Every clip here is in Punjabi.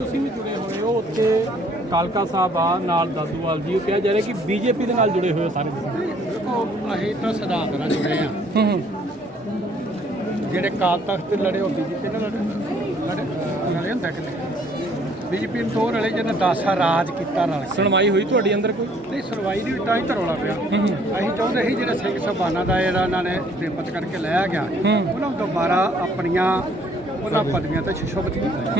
ਤੁਸੀਂ ਵੀ ਜੁੜੇ ਹੋਏ ਹੋ ਉੱਥੇ ਕਾਲਕਾ ਸਾਹਿਬ ਆ ਨਾਲ ਦਾਦੂਵਾਲ ਜੀ ਉਹ ਕਿਹਾ ਜਾ ਰਿਹਾ ਕਿ ਬੀਜੇਪੀ ਦੇ ਨਾਲ ਜੁੜੇ ਹੋਏ ਹੋ ਸਾਰੇ ਤੁਸੀਂ। ਦੇਖੋ ਅਸੀਂ ਤਾਂ ਸਿਧਾਂਤ ਨਾਲ ਜੁੜੇ ਆ ਜਿਹੜੇ ਕਾਲ ਤਖਤ ਤੇ ਲੜੇ ਉਹ ਬੀਜੇਪੀ ਨਾਲ ਲੜੇ। ਲੜੇ ਲੜੇ ਹੁੰਦਾ ਕਿ ਬੀਜੇਪੀ ਨੂੰ ਤੋਂ ਰਲੇ ਜਿਹਨੇ 10 ਸਾਲ ਰਾਜ ਕੀਤਾ ਨਾਲ। ਸੁਣਵਾਈ ਹੋਈ ਤੁਹਾਡੀ ਅੰਦਰ ਕੋਈ? ਨਹੀਂ ਸੁਣਵਾਈ ਦੀ ਤਾਂ ਹੀ ਧਰੋਲਾ ਪਿਆ। ਅਸੀਂ ਚਾਹੁੰਦੇ ਸੀ ਜਿਹੜੇ ਸਿੰਘ ਸਭਾਨਾ ਦਾ ਜਿਹੜਾ ਇਹਨਾਂ ਨੇ ਬੇਪਤ ਕਰਕੇ ਲਿਆ ਗਿਆ ਉਹਨਾਂ ਨੂੰ ਦੁਬਾਰਾ ਆਪਣੀਆਂ ਉਹਨਾਂ ਪਦਵੀਆਂ ਤੇ ਸ਼ਿਸ਼ੋਭਤ ਕੀਤਾ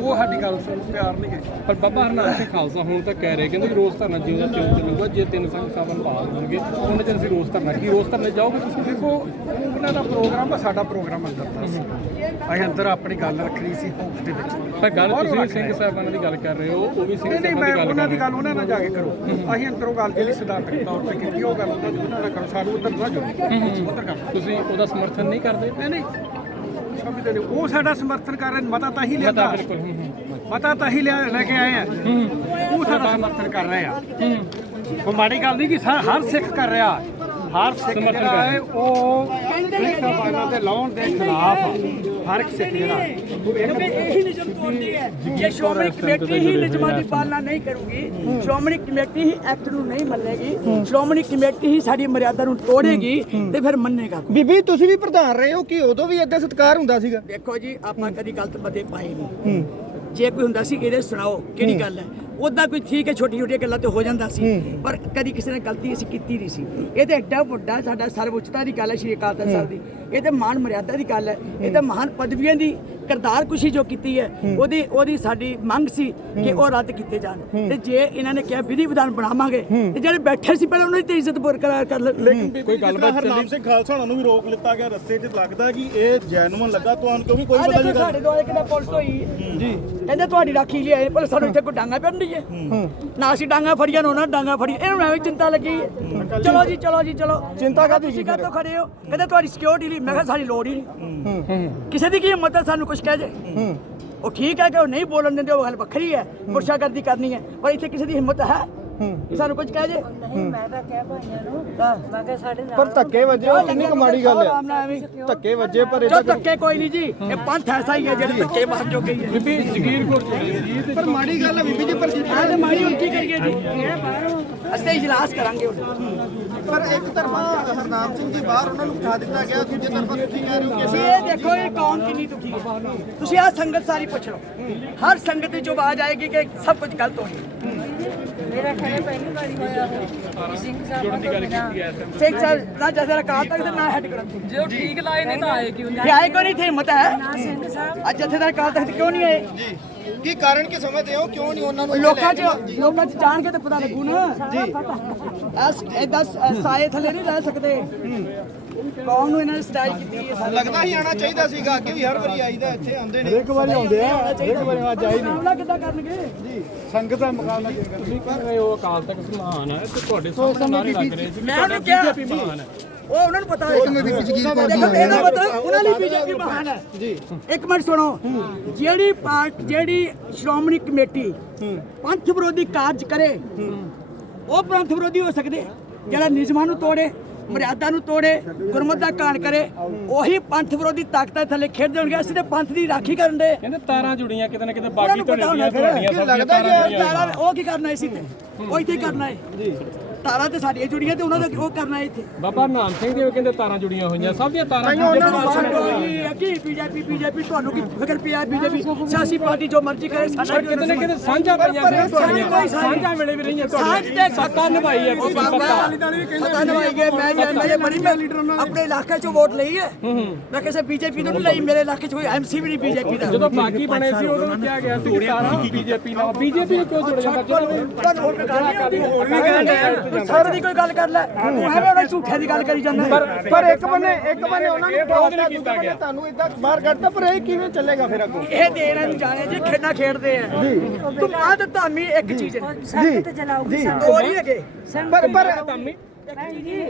ਉਹ ਸਾਡੀ ਗੱਲ ਸੁਣ ਪਿਆਰ ਨਹੀਂ ਹੈ ਪਰ ਬਾਬਾ ਹਰਨਾਮ ਸਿੰਘ ਖਾਲਸਾ ਹੁਣ ਤਾਂ ਕਹਿ ਰਹੇ ਕਹਿੰਦੇ ਵੀ ਰੋਜ਼ ਧਰਨਾ ਜਿਉਂ ਦਾ ਕਿਉਂ ਚੱਲੂਗਾ ਜੇ ਤਿੰਨ ਸੰਘ ਸਾਹਿਬਾਨ ਪਾਲ ਹੋਣਗੇ ਉਹਨਾਂ ਚਿਰ ਅਸੀਂ ਰੋਜ਼ ਧਰਨਾ ਕੀ ਰੋਜ਼ ਧਰਨੇ ਜਾਓਗੇ ਤੁਸੀਂ? ਦੇਖੋ ਉਹਨਾਂ ਦਾ ਪ੍ਰੋਗਰਾਮ ਆ ਸਾਡਾ ਪ੍ਰੋਗਰਾਮ ਅੰਦਰ ਦਾ ਸੀ। ਅਸੀਂ ਅੰਦਰ ਆਪਣੀ ਗੱਲ ਰੱਖਣੀ ਸੀ ਹਾਊਸ ਦੇ ਵਿੱਚ। ਪਰ ਗੱਲ ਤੁਸੀਂ ਸਿੰਘ। ਸਾਹਿਬਾਨਾਂ ਦੀ ਗੱਲ ਕਰ ਰਹੇ ਹੋ ਉਹ ਵੀ ਸਿੰਘ ਨਹੀਂ ਨਹੀਂ ਸਾਹਿਬਾਂ ਮੈਂ ਦੀ ਗੱਲ ਉਹਨਾਂ ਕਰ ਦੀ ਰਹੇ ਗੱਲ ਉਹਨਾਂ ਨਾਲ ਜਾ ਕੇ ਕਰੋ। ਅਸੀਂ ਅੰਦਰੋਂ ਗੱਲ ਜਿਹੜੀ ਸਿਧਾਂਤਕ ਤੌਰ ਤੇ ਕੀਤੀ ਉਹ ਗੱਲ ਉਹਨਾਂ ਦੀ ਉਹਨਾਂ ਨਾਲ ਕਰੋ। ਸਾਨੂੰ ਉੱਧਰ ਨਾ ਜੋੜੋ ਉੱਧਰ ਕਰੋ। ਹੋ। ਤੁਸੀਂ ਉਹਦਾ ਸਮਰਥਨ ਨਹੀਂ ਕਰਦੇ? ਨਹੀਂ ਨਹੀਂ ਨਹੀਂ। ਉਹ ਸਾਡਾ ਸਮਰਥਨ ਕਰ ਰਹੇ ਨੇ, ਮਤਾ ਤਾਂ ਹੀ ਲਿਆ ਬਿਲਕੁਲ ਹੂੰ ਹੂੰ। ਮਤਾ ਤਾਂ ਹੀ ਲਿਆ ਲੈ ਕੇ ਆਏ ਆ। ਉਹ ਸਾਡਾ ਸਮਰਥਨ ਕਰ ਰਹੇ ਆ। ਉਹ ਮਾੜੀ ਗੱਲ ਨਹੀਂ ਕਿ ਹਰ ਸਿੱਖ ਕਰ ਰਿਹਾ। ਹਰ ਸਿੱਖ ਜਿਹੜਾ ਹੈ ਉਹ ਸਿੰਘ ਸਾਹਿਬਾਨਾਂ ਦੇ ਲਾਉਣ ਦੇ ਖਿਲਾਫ ਆ। ਹਰ ਇੱਕ ਸਿੱਖ ਜਿਹੜਾ। ਹੈ। ਕਿਉਂਕਿ ਇਹੀ ਨਿਯਮ ਤੋੜਦੀ ਹੈ। ਜੇ ਸ਼੍ਰੋਮਣੀ ਕਮੇਟੀ ਹੀ ਨਿਯਮਾਂ ਦੀ ਪਾਲਣਾ ਨਹੀਂ ਕਰੂਗੀ ਸ਼੍ਰੋਮਣੀ ਕਮੇਟੀ ਹੀ ਐਕਟ ਨੂੰ ਨਹੀਂ ਮੰਨੇਗੀ ਸ਼੍ਰੋਮਣੀ ਕਮੇਟੀ ਹੀ ਸਾਡੀ ਮਰਿਆਦਾ ਨੂੰ ਤੋੜੇਗੀ ਤੇ ਫਿਰ ਮੰਨੇਗਾ ਬੀਬੀ ਤੁਸੀਂ ਵੀ ਪ੍ਰਧਾਨ ਰਹੇ ਹੋ ਕਿ ਉਦੋਂ ਵੀ ਏਦਾਂ ਸਤਿਕਾਰ ਹੁੰਦਾ ਸੀਗਾ? ਦੇਖੋ ਜੀ ਆਪਾਂ ਕਦੀ ਗਲਤ ਬੰਦੇ ਪਾਏ ਨਹੀਂ। ਜੇ ਕੋਈ ਹੁੰਦਾ ਸੀ ਇਹਦੇ ਸੁਣਾਓ ਕਿਹੜੀ ਗੱਲ ਹੈ? ਉਦਾਂ ਕੋਈ ਠੀਕ ਹੈ ਛੋਟੀ ਛੋਟੀਆਂ ਗੱਲਾਂ ਤੇ ਹੋ ਜਾਂਦਾ ਸੀ। ਪਰ ਕਦੀ ਕਿਸੇ ਨੇ ਗਲਤੀ ਅਸੀਂ ਕੀਤੀ ਨਹੀਂ ਸੀ। ਇਹ ਤੇ ਐਡਾ ਵੱਡਾ ਸਾਡਾ ਸਰਵਉੱਚਤਾ ਦੀ ਗੱਲ ਹੈ ਸ਼੍ਰੀ ਅਕਾਲ ਤਖਤ ਸਾਹਿਬ ਦੀ। ਇਹ ਤੇ ਮਾਨ ਮਰਿਆਦਾ ਦੀ ਗੱਲ ਹੈ। ਇਹ ਤੇ ਮਹਾਨ ਪਦਵੀਆਂ ਦੀ ਕਰਤਾਰ ਕੁਸ਼ੀ ਜੋ ਕੀਤੀ ਹੈ ਉਹਦੀ ਉਹਦੀ ਸਾਡੀ ਮੰਗ ਸੀ ਕਿ ਉਹ ਰੱਦ ਕੀਤੇ ਜਾਣ। ਤੇ ਜੇ ਇਹਨਾਂ ਨੇ ਕਿਹਾ ਵਿਧੀ ਵਿਧਾਨ ਬਣਾਵਾਂਗੇ ਤੇ ਜਿਹੜੇ ਬੈਠੇ ਸੀ ਪਹਿਲਾਂ ਉਹਨਾਂ ਦੀ ਤੇ ਇੱਜ਼ਤ ਬਰਕਰਾਰ ਕਰ ਲੈ ਲੇਕਿਨ ਕੋਈ ਗੱਲਬਾਤ ਹਰਨਾਮ ਚੱਲੀ ਸਿੰਘ ਖਾਲਸਾ ਉਹਨਾਂ ਨੂੰ ਵੀ ਰੋਕ ਲਿੱਤਾ ਗਿਆ ਰਸਤੇ 'ਚ ਲੱਗਦਾ ਕਿ ਇਹ ਜੈਨੂਅਨ ਲੱਗਾ ਤੁਹਾਨੂੰ ਕਿਉਂਕਿ ਕੋਈ ਪਤਾ ਨਹੀਂ ਸਾਡੇ ਦੁਆਲੇ ਕਿਹਦਾ ਪੁਲਿਸ ਹੋਈ। ਜੀ। ਕਹਿੰਦੇ ਤੁਹਾਡੀ ਰਾਖੀ ਲਈ ਆਏ ਪਰ ਸਾਨੂੰ ਇੱਥੇ ਕੋਈ ਡਾਂਗਾ ਪੈਣ ਦੀ ਹੈ। ਨਾ ਅਸੀਂ ਡਾਂਗਾ ਫੜੀਆਂ ਨਾ ਉਹਨਾਂ ਨੇ ਡਾਂਗਾ ਫੜੀ ਇਹਨਾਂ ਨੂੰ ਐਵੇਂ ਚਿੰਤਾ ਲੱਗੀ। ਚਲੋ ਜੀ ਚਲੋ ਜੀ ਚਲੋ। ਚਿੰਤਾ ਕਾਹਦੀ ਤੁਸੀਂ ਕਾਹਤੋਂ ਖੜੇ ਹੋ? ਕਹਿੰਦੇ ਤੁਹਾਡੀ ਸਿਕਿਉਰਿਟੀ ਲਈ। ਮੈਂ ਕਿਹਾ ਸਾਡੀ ਲੋੜ ਹੀ ਨਹੀਂ। ਕਿਸੇ ਦੀ ਕੀ ਹਿੰਮਤ ਹੈ? ਸਾਨੂੰ ਕੁਝ ਕਹਿ ਜੇ। ਉਹ ਠੀਕ ਹੈ ਕਿ ਉਹ ਨਹੀਂ ਬੋਲਣ ਦਿੰਦੇ ਉਹ ਗੱਲ ਵੱਖਰੀ ਹੈ। ਗੁਰਸ਼ਾਗਰਦੀ ਕਰਨੀ ਹੈ। ਪਰ ਇੱਥੇ ਕਿਸੇ ਦੀ ਹਿੰਮਤ ਹੈ। ਕਿ ਸਾਨੂੰ ਕੁਝ ਕਹਿ ਜੇ? ਨਹੀਂ ਮੈਂ ਤਾਂ ਕਹਿ ਭਾਈਆਂ ਨੂੰ ਮੈਂ ਕਿਹਾ ਸਾਡੇ ਨਾਲ ਪਰ ਧੱਕੇ ਵੱਜੇ ਉਹ ਕਿੰਨੀ ਕੁ ਮਾੜੀ ਗੱਲ ਹੈ। ਧੱਕੇ ਵੱਜੇ ਪਰ ਜੋ ਏਦਾਂ ਧੱਕੇ ਕੋਈ ਨਹੀਂ ਜੀ ਇਹ ਪੰਥ ਐਸਾ ਹੀ ਹੈ ਜਿਹੜੇ ਧੱਕੇ ਮਾਰਨ ਜੋਗੇ ਹੀ ਹੈ। ਬੀਬੀ ਜਗੀਰ ਕੋਲ ਜੁੜੇ ਹੋ ਜੀ ਪਰ ਮਾੜੀ ਗੱਲ ਹੈ ਬੀਬੀ ਜੀ ਪਰ ਤੇ ਮਾੜੀ ਹੁਣ ਕੀ ਕਰੀਏ ਜੀ? ਅਸੀਂ ਇਜਲਾਸ ਕਰਾਂਗੇ ਪਰ ਇੱਕ ਤਰਫਾ ਹਰਨਾਮ ਸਿੰਘ ਜੀ ਬਾਹਰ ਉਹਨਾਂ ਨੂੰ ਬਿਠਾ ਦਿੱਤਾ ਗਿਆ ਦੂਜੇ ਤਰਫਾ ਤੁਸੀਂ ਕਹਿ ਰਹੇ ਹੋ ਕਿ ਇਹ ਦੇਖੋ ਇਹ ਕੌਮ ਕਿੰਨੀ ਦੁਖੀ ਹੈ। ਤੁਸੀਂ ਆਹ ਸੰਗਤ ਸਾਰੀ ਪੁੱਛ ਲਓ। ਹਰ ਸੰਗਤ ਦੀ ਜੋ ਆਵਾਜ਼ ਆਏਗੀ ਕਿ ਸਭ ਕੁਝ ਗਲਤ ਹੋ ਰਿਹਾ ਮੇਰਾ ਖੜੇ ਪਹਿਲੀ ਵਾਰੀ ਹੋਇਆ ਉਹ। ਸਿੰਘ ਸਾਹਿਬ ਦੀ ਗੱਲ ਕੀਤੀ ਐ ਸਿੰਘ ਸਾਹਿਬ ਨਾ ਜੈਸਾ ਕਾਲ ਤੱਕ ਤੇ ਨਾ ਹੈਡ ਗ੍ਰੰਥੀ ਜੋ ਠੀਕ ਲਾਏ ਨੇ ਤਾਂ ਆਏ ਕਿਉਂ? ਇਹ ਆਏ ਕੋਈ ਨਹੀਂ ਥੇ ਹਿੰਮਤ ਹੈ। ਨਾ ਸਿੰਘ ਸਾਹਿਬ। ਅੱਜ ਜਥੇਦਾਰ ਕਾਲ ਤੱਕ ਕਿਉਂ ਨਹੀਂ ਆਏ? ਕੀ ਕਾਰਨ ਕੀ ਸਮਝਦੇ ਹੋ? ਕਿਉਂ ਨਹੀਂ ਉਹਨਾਂ ਨੂੰ ਲੋਕਾਂ 'ਚ ਲੋਕਾਂ 'ਚ ਜਾਣ ਕੇ ਤਾਂ ਪਤਾ ਲੱਗੂ ਨਾ। ਜੀ। ਐਸ ਇਦਾਂ ਸਾਏ ਥੱਲੇ ਨਹੀਂ ਰਹਿ ਸਕਦੇ। ਕੌਮ ਨੂੰ ਇਹਨਾਂ ਨੇ ਸਟਾਈਲ ਕੀਤੀ ਹੈ ਲੱਗਦਾ ਹੀ ਆਣਾ ਚਾਹੀਦਾ ਸੀਗਾ ਅੱਗੇ ਵੀ ਹਰ ਵਾਰੀ ਆਈਦਾ ਇੱਥੇ ਆਉਂਦੇ ਨੇ। ਇੱਕ ਵਾਰੀ ਆਉਂਦੇ ਆ ਇੱਕ ਵਾਰੀ ਅੱਜ ਆਈ ਮਾਮਲਾ ਕਿੱਦਾਂ ਕਰਨਗੇ? ਸੰਗਤ ਦਾ ਮੁਕਾਬਲਾ ਕਰਨਾ ਤੁਸੀਂ ਕਰ ਰਹੇ ਹੋ ਅਕਾਲ ਤਖਤ ਮਹਾਨ ਹੈ ਤੇ ਤੁਹਾਡੇ ਸਾਹਮਣੇ ਨਾਰੇ ਲੱਗ ਰਹੇ ਸੀ ਮੈਂ ਕਿਹਾ ਬੀਜੇਪੀ ਮਹਾਨ ਹੈ। ਉਹ ਉਹਨਾਂ ਨੂੰ ਪਤਾ ਹੋਏਗਾ ਦੇਖੋ ਇਹਦਾ ਮਤਲਬ ਉਹਨਾਂ ਲਈ ਬੀਜੇਪੀ ਮਹਾਨ ਹੈ। ਜੀ। ਇੱਕ ਮਿੰਟ ਸੁਣੋ। ਜਿਹੜੀ ਪਾਰਟ ਜਿਹੜੀ ਸ਼੍ਰੋਮਣੀ ਕਮੇਟੀ ਪੰਥ ਵਿਰੋਧੀ ਕਾਰਜ ਕਰੇ ਉਹ ਪੰਥ ਵਿਰੋਧੀ ਹੋ ਸਕਦੇ। ਜਿਹੜਾ ਨਿਯਮਾਂ ਨੂੰ ਤੋੜੇ ਮਰਿਆਦਾ ਨੂੰ ਤੋੜੇ ਗੁਰਮਤ ਦਾ ਕਾਣ ਕਰੇ ਉਹੀ ਪੰਥ ਵਿਰੋਧੀ ਤਾਕਤਾਂ ਥੱਲੇ ਖੇਡ ਦੇਣਗੇ ਅਸੀਂ ਤੇ ਪੰਥ ਦੀ ਰਾਖੀ ਕਰਨ ਦੇ। ਕਹਿੰਦੇ ਤਾਰਾਂ ਜੁੜੀਆਂ ਕਿਤੇ ਨਾ ਕਿਤੇ ਉਹਨਾਂ ਫਿਰ। ਤੁਹਾਡੀਆਂ ਸਭ ਤਾਰਾ ਉਹ ਕੀ ਕਰਨਾ ਸੀ ਤੇ? ਉਹ ਇੱਥੇ ਹੀ ਕਰਨਾ ਹੈ। ਜੀ। ਤਾਰਾਂ ਤੇ ਸਾਡੀਆਂ ਜੁੜੀਆਂ ਤੇ ਉਹਨਾਂ ਦਾ ਉਹ ਕਰਨਾ ਹੈ ਇੱਥੇ ਬਾਬਾ ਨਾਮ ਸਿੰਘ ਦੇ ਕਹਿੰਦੇ ਤਾਰਾਂ ਜੁੜੀਆਂ ਹੋਈਆਂ ਸਭ ਦੀਆਂ ਤਾਰਾਂ ਉਹਨਾਂ ਨੂੰ ਬਾਹਰ ਕੋਈ ਹੈ ਕਿ ਬੀਜੇਪੀ ਬੀਜੇਪੀ ਤੁਹਾਨੂੰ ਕੀ ਫਿਕਰ ਪਿਆ ਬੀਜੇਪੀ ਸਿਆਸੀ ਪਾਰਟੀ ਜੋ ਮਰਜ਼ੀ ਕਰੇ ਸਾਡਾ ਕਿਤੇ ਨਾ ਕਿਤੇ ਸਾਂਝਾ ਪਈਆਂ ਸੀ ਸਾਂਝੀ ਤੁਹਾਡੀਆਂ ਕੋਈ ਸਾਂਝੀ- ਵੇਲੇ ਵੀ ਰਹੀਆਂ ਸਾਂਝ ਤੇ ਸੱਤਾ ਨਿਭਾਈ ਹੈ ਤੁਸੀਂ ਪਤਾ ਨਵਾਈ ਗਏ ਮੈਂ ਜੇ ਮੇਰੇ ਬੜੀ ਮੈਂ ਆਪਣੇ ਇਲਾਕੇ ਚੋਂ ਵੋਟ ਲਈ ਹੈ ਮੈਂ ਕਿਸੇ ਬੀਜੇਪੀ ਨੂੰ ਨਹੀਂ ਲਈ ਮੇਰੇ ਇਲਾਕੇ ਚ ਕੋਈ ਐਮਸੀ ਵੀ ਨਹੀਂ ਬੀਜੇਪੀ ਦਾ ਜਦੋਂ ਬਾਗੀ ਬਣੇ ਸੀ ਉਦੋਂ ਵੀ ਕਿਹਾ ਗਿਆ ਸੀ ਕਿ ਤਾਰਾਂ ਬੀਜੇਪੀ ਨਾਲ ਬੀਜੇਪੀ ਕਿਉਂ ਜੁੜ ਜਾਂਦਾ ਤੁਹਾਨੂੰ ਹੋਰ ਕੋਈ ਗੱਲ ਨਹੀਂ ਹੋਰ ਸੱਚ ਦੀ ਕੋਈ ਗੱਲ ਕਰ ਲੈ। ਤੂੰ ਐਵੇਂ ਉਹਨਾਂ ਝੂਠੇ ਦੀ ਗੱਲ ਕਰੀ ਜਾਂਦਾ। ਪਰ ਪਰ ਇੱਕ ਬੰਨੇ ਇੱਕ ਬੰਨੇ ਉਹਨਾਂ ਨੂੰ ਵਿਰੋਧ ਨਹੀਂ ਕੀਤਾ ਗਿਆ। ਤੁਹਾਨੂੰ ਇਦਾਂ ਬਾਹਰ ਕੱਢਤਾ ਪਰ ਇਹ ਕਿਵੇਂ ਚੱਲੇਗਾ ਫਿਰ ਅੱਗੋਂ? ਇਹ ਦੇ ਇਹਨਾਂ ਨੂੰ ਜਾਣੇ ਜੀ ਖੇਡਾਂ ਖੇਡਦੇ ਆ। ਤੂੰ ਆਹ ਤੇ ਧਾਮੀ ਇੱਕ ਚੀਜ਼ ਹੈ। ਸੰਗਤ ਜਲਾਉਗੀ ਦੋ ਨਹੀਂ ਹੈਗੇ ਪਰ ਪਰ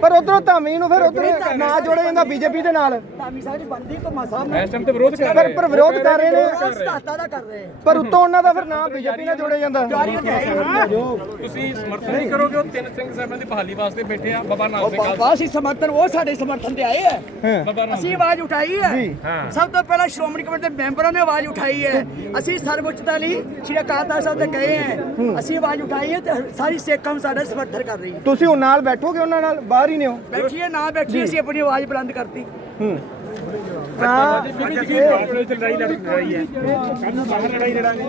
ਪਰ ਉਧਰੋਂ ਧਾਮੀ ਨੂੰ ਫਿਰ ਉਧਰ ਨਾ ਜੋੜਿਆ ਜਾਂਦਾ ਬੀਜੇਪੀ ਦੇ ਨਾਲ। ਧਾਮੀ ਸਾਹਿਬ ਦੀ ਬੰਦੀ ਘੁੰਮਾ ਸਾਹਿਬ ਇਸ ਟਾਈਮ ਤੇ ਵਿਰੋਧ ਕਰ ਪਰ ਪਰ ਵਿਰੋਧ ਕਰ ਰਹੇ ਨੇ। ਸਤਾਤਾ ਦਾ ਕਰ ਰਹੇ। ਆ ਪਰ ਉੱਤੋਂ ਉਹਨਾਂ ਦਾ ਫਿਰ ਨਾਂ ਬੀਜੇਪੀ ਨਾਲ ਜੋੜਿਆ ਜਾਂਦਾ। ਤੁਸੀਂ ਸਮਰਥਨ ਨਹੀਂ ਕਰੋਗੇ ਉਹ ਤਿੰਨ ਸਿੰਘ ਸਾਹਿਬਾਂ ਦੀ ਬਹਾਲੀ ਵਾਸਤੇ ਬੈਠੇ ਆ ਬਾਬਾ ਨਾਮ ਸਿੰਘ ਬਾਬਾ ਅਸੀਂ ਸਮਰਥਨ ਉਹ ਸਾਡੇ ਸਮਰਥਨ ਤੇ ਆਏ ਨਾਮ ਅਸੀਂ ਆਵਾਜ਼ ਉਠਾਈ ਹੈ। ਸਭ ਤੋਂ ਪਹਿਲਾਂ ਸ਼੍ਰੋਮਣੀ ਕਮੇਟੀ ਦੇ ਮੈਂਬਰਾਂ ਨੇ ਆਵਾਜ਼ ਉਠਾਈ ਹੈ। ਅਸੀਂ ਸਰਵਉੱਚਤਾ ਲਈ ਸ਼੍ਰੀ ਅਕਾਲ ਤਖਤ ਸਾਹਿਬ ਤੇ ਗਏ ਹੈ। ਅਸੀਂ ਆਵਾਜ਼ ਉਠਾਈ ਹੈ ਤੇ ਸਾਰੀ ਸਿੱਖ ਕੌਮ ਸਾਡਾ ਸਮਰਥਨ ਕਰ ਰਹੀ ਹੈ। ਤੁਸੀਂ ਹੁਣ ਨਾਲ ਬੈਠੋਗੇ ਉਹਨਾਂ ਨਾਲ ਬਾਹਰ ਹੀ ਨੇ ਹੋ ਬੈਠੀਏ ਨਾ ਬੈਠੀਏ ਅਸੀਂ ਆਪਣੀ ਆਵਾਜ਼ ਬੁਲੰਦ ਕਰਤੀ। ਤਾਂ ਲੜਾਈ ਲੜ ਰਹੀ ਹੈ ਕੱਲ ਬਾਹਰ ਲੜਾਈ ਲੜਾਂਗੇ।